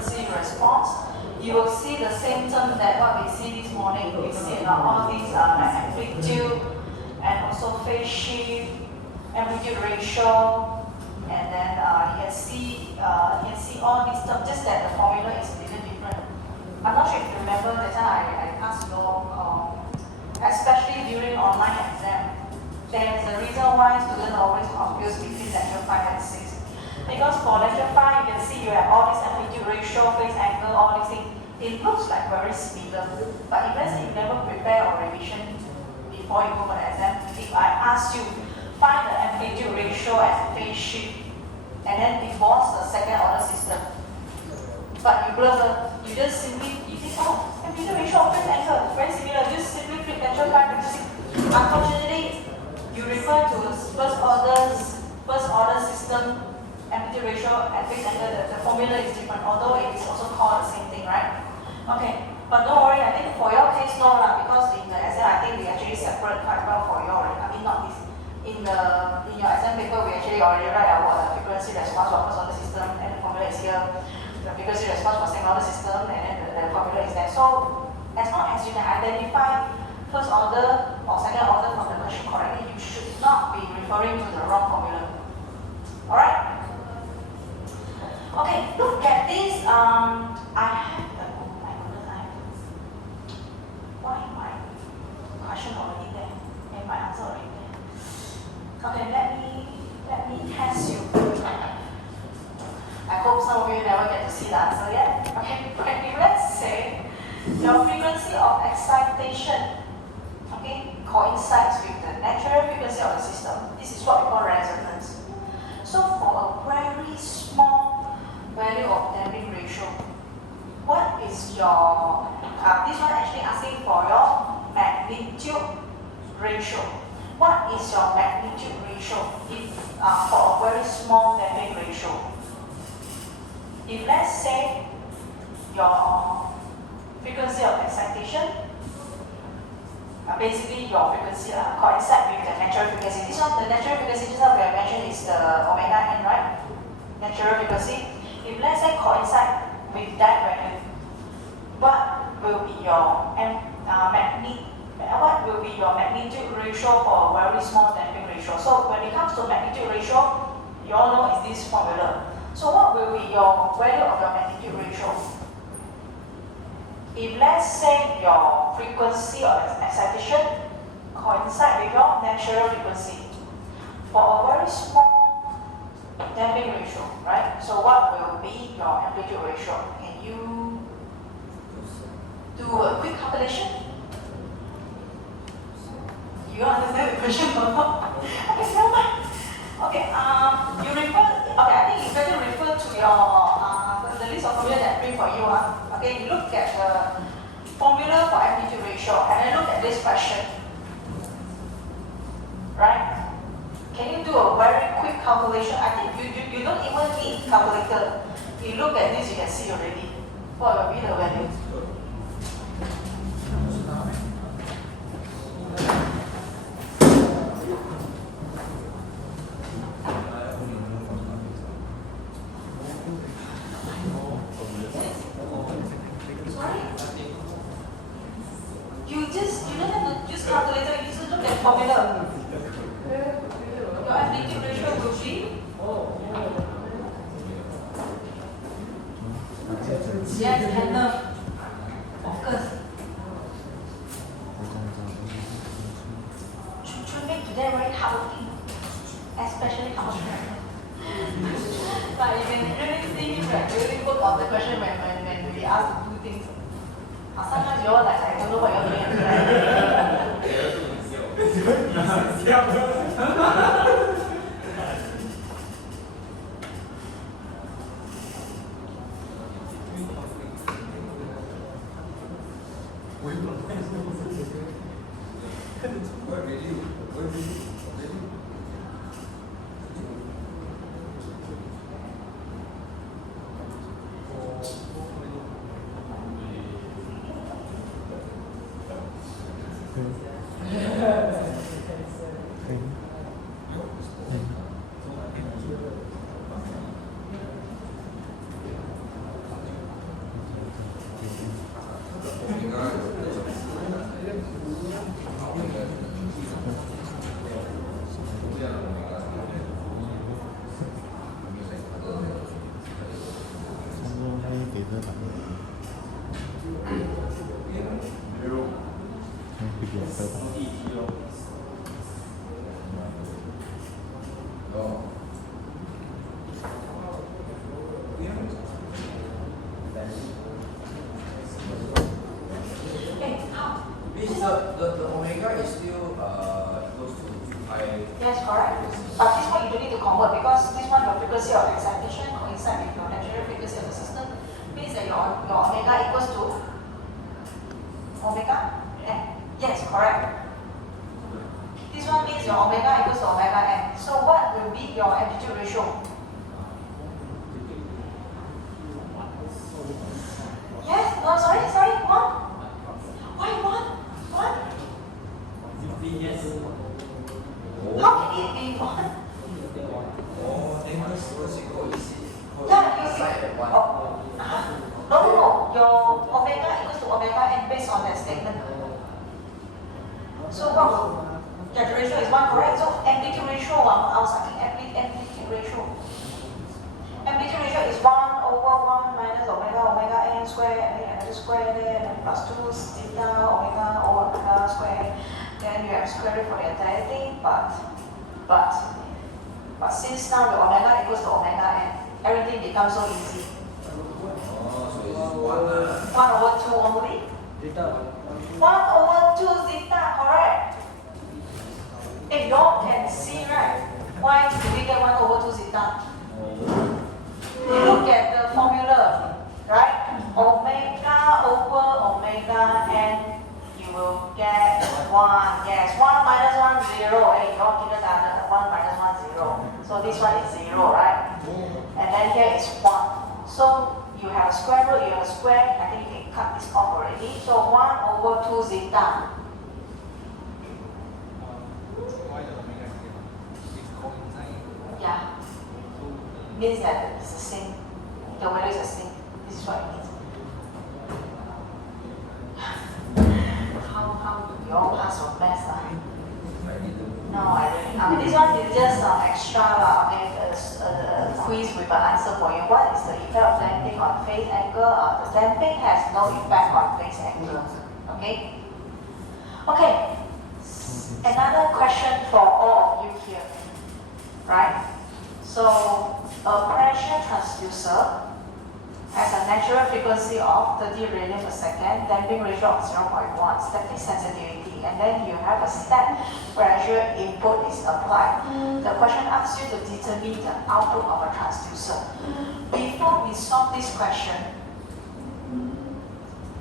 frequency response, you will see the same term that what we see this morning. We see all these like amplitude and also phase shift, amplitude ratio, and then you can see all these terms. Just that the formula is a little different. I'm not sure if you remember that time I asked you, especially during online exam, there's a reason why students always confuse between lecture 5 and 6. Because for lecture 5, you can see you have all this amplitude ratio, phase angle, all these things. It looks like very similar. But if let's say you never prepare or revision before you go for the exam, if I ask you, find the amplitude ratio and phase shift, and then divorce the second order system. But you blur, you just simply, you think, oh, amplitude ratio, phase angle, very similar, just simply flip lecture 5 and 6. Unfortunately, you refer to the first order system, amplitude ratio and phase angle, the formula is different, although it is also called the same thing, right? Okay, but don't worry, I think for your case, no lah, because in the exam, I think we actually separate quite well for you already. I mean, not this. In your exam paper, we actually already write about the frequency response for first order system, and the formula is here. The frequency response for second order system, and then the formula is there. So, as long as you can identify first order or second order from the question correctly, you should not be referring to the wrong formula. Alright? Okay, look at this. I have the, oh my goodness, why my question already there? And my answer already there. Okay, let me test you. I hope some of you never get to see the answer yet. Okay, let's say your frequency of excitation, okay, coincides with the natural frequency of the system. This is what we call resonance. So for a very small value of damping ratio, what is your, this one actually asking for your magnitude ratio. What is your magnitude ratio if for a very small damping ratio? If let's say your frequency of excitation, basically your frequency coincide with the natural frequency. This one, the natural frequency, just like we have mentioned, is the omega n, right? Natural frequency. If let's say coincide with that value, what will be your magnitude ratio for a very small damping ratio? So when it comes to magnitude ratio, you all know is this formula. So what will be your value of your magnitude ratio? If let's say your frequency of excitation coincide with your natural frequency for a very small damping ratio, right? So what will be your amplitude ratio? Can you do a quick calculation? You understand the question or not? Okay, never mind. Okay, you refer. Okay, I think you better refer to your the list of formula that I bring for you. Okay, you look at the formula for amplitude ratio, and then look at this question. Right? Can you do a very quick calculation? I think you don't even need calculator. You look at this, you can see already what will be the value. You don't have to use calculator, you just look at formula. Your amplitude ratio will be yes, random. Focus. Should make today very hardworking, especially calculation. But you can really see him really work on the question when we ask to do things. Sometimes you're like, I don't know what you're doing. The omega is still equals to pi. Yes, correct. But this one you don't need to convert because this one your frequency of excitation coincide with your natural frequency of the system. Means that your omega equals to omega n. Yes, correct. This one means your omega equals to omega n. So what will be your amplitude ratio? Yes, no, sorry, one. Why one? What? Yes. How can it be one? Oh, then because you go easy. Yeah, Side at one. No. Your omega equals to omega n based on that statement. So what will the ratio is 1, correct? So amplitude ratio, I was asking amplitude ratio. Amplitude ratio is 1 over 1 minus omega n square, and then another square there, and then plus 2 theta omega over omega square. Then you have square root for the entire thing, but since now the omega equals to omega n, everything becomes so easy. Oh, so it's 1. 1 over 2 only? 1 over 2 zeta, correct? If you all can see, right? Why do we get 1 over 2 zeta? You look at the formula, right? Omega over omega n, you will get 1. Yes, 1 minus 1, 0. Hey, you all didn't add 1 minus 1, 0. So this one is 0, right? And then here is 1. So you have a square root, you have a square. I think you can cut this off already. So 1 over 2 zeta. Yeah. Means that it's the same. The value is the same. This is what it means. How do you all pass your math? No, I mean this one is just extra quiz with an answer for you. What is the effect of damping on phase angle? The damping has no effect on phase angle. Okay? Okay. Another question for all of you here. Right? So a pressure transducer has a natural frequency of 30 radians per second, damping ratio of 0.1, static sensitivity, and then you have a step pressure input is applied. The question asks you to determine the output of a transducer. Before we solve this question,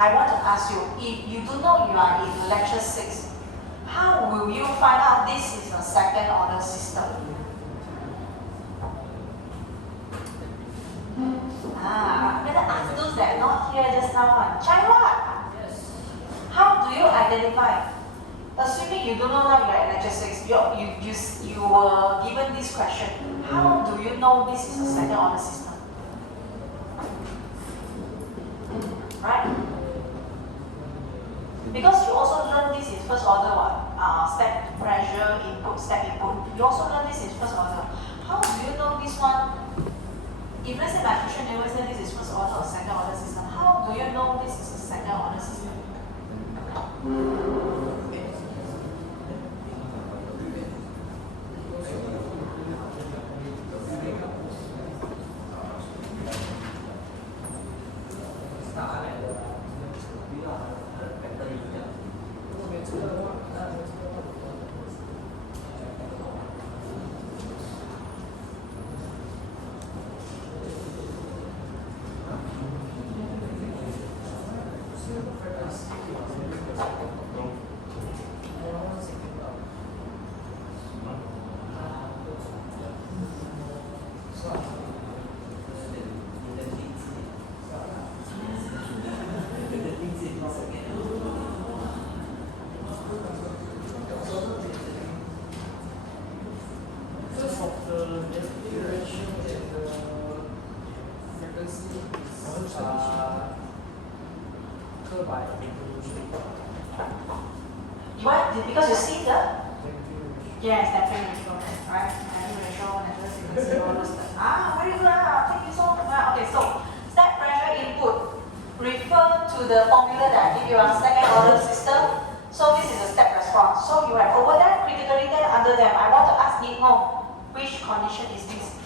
I want to ask you, if you do know you are in lecture 6, how will you find out this is a second order system? I'm going to ask those that are not here just now. Try what? Yes. How do you identify? Assuming you don't know now you're at lecture 6, you were given this question. How do you know this is a second order system? Right? Because you also learn this in first order step pressure input, step input. You also learn this in first order. How do you know this one? If let's say my question never said this is first order or second order system, how do you know this is a second order system? Because you see the damping ratio, right? Damping ratio, natural frequency, all those stuff. Very good. Thank you so much. Okay, so step pressure input. to the formula that I give you a second order system. So this is a step response. So you have over there, critically there, under them. I want to ask Nihon, which condition is this?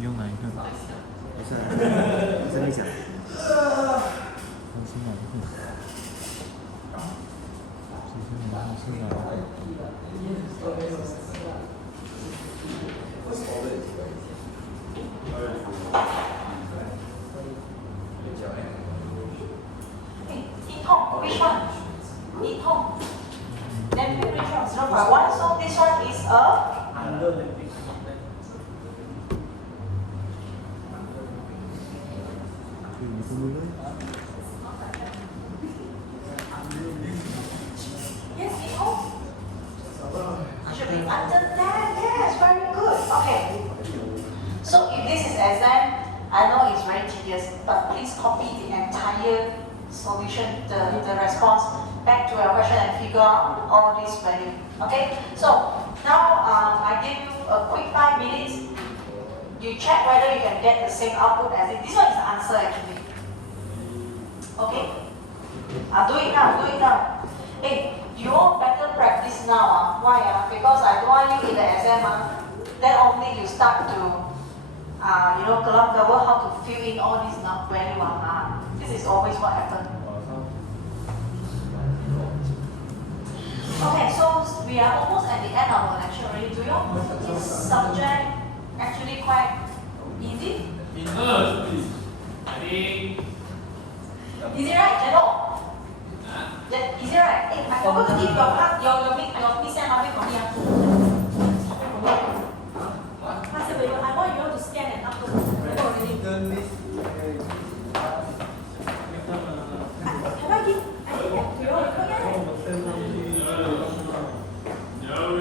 用哪一个？不是，不是你讲。我是哪一个？是哪一Nihon, which one? Nihon. Then which one? 0.1. So this one is a yes, Nihon. Should be under that. Yes, very good. Okay. So if this is exam, I know it's very tedious, but please copy the entire solution, the response back to your question and figure out all this value. Okay? So now I give you a quick 5 minutes. You check whether you can get the same output as it. This one is the answer actually. Okay? Do it now, do it now. Hey, you all better practice now. Why? Because I don't want you in the exam. Then only you start to cover how to fill in all these value. This is always what happens. Okay, so we are almost at the end of our lecture already. Do you all know this subject actually quite easy? Easy, right, Jeno? Easy, right? Hey, I forgot to give your meeting